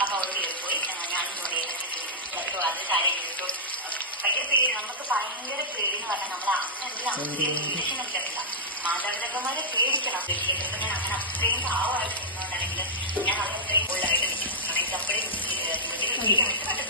അപ്പൊ അവള് കയറിപ്പോയി. ഞാനും കൂടെ കേട്ടോ അത് കാര്യം കേട്ടോ. ഭയങ്കര പേടി, നമുക്ക് ഭയങ്കര പേടി എന്ന് പറഞ്ഞാൽ നമ്മൾ അന്ന് എന്തിനാ പേടിക്കണം. മാതാപിതാക്കന്മാരെ പേടിക്കണം. ക്ഷേത്രത്തിൽ ഞാൻ അങ്ങനെ അത്രയും പാവമായിട്ട്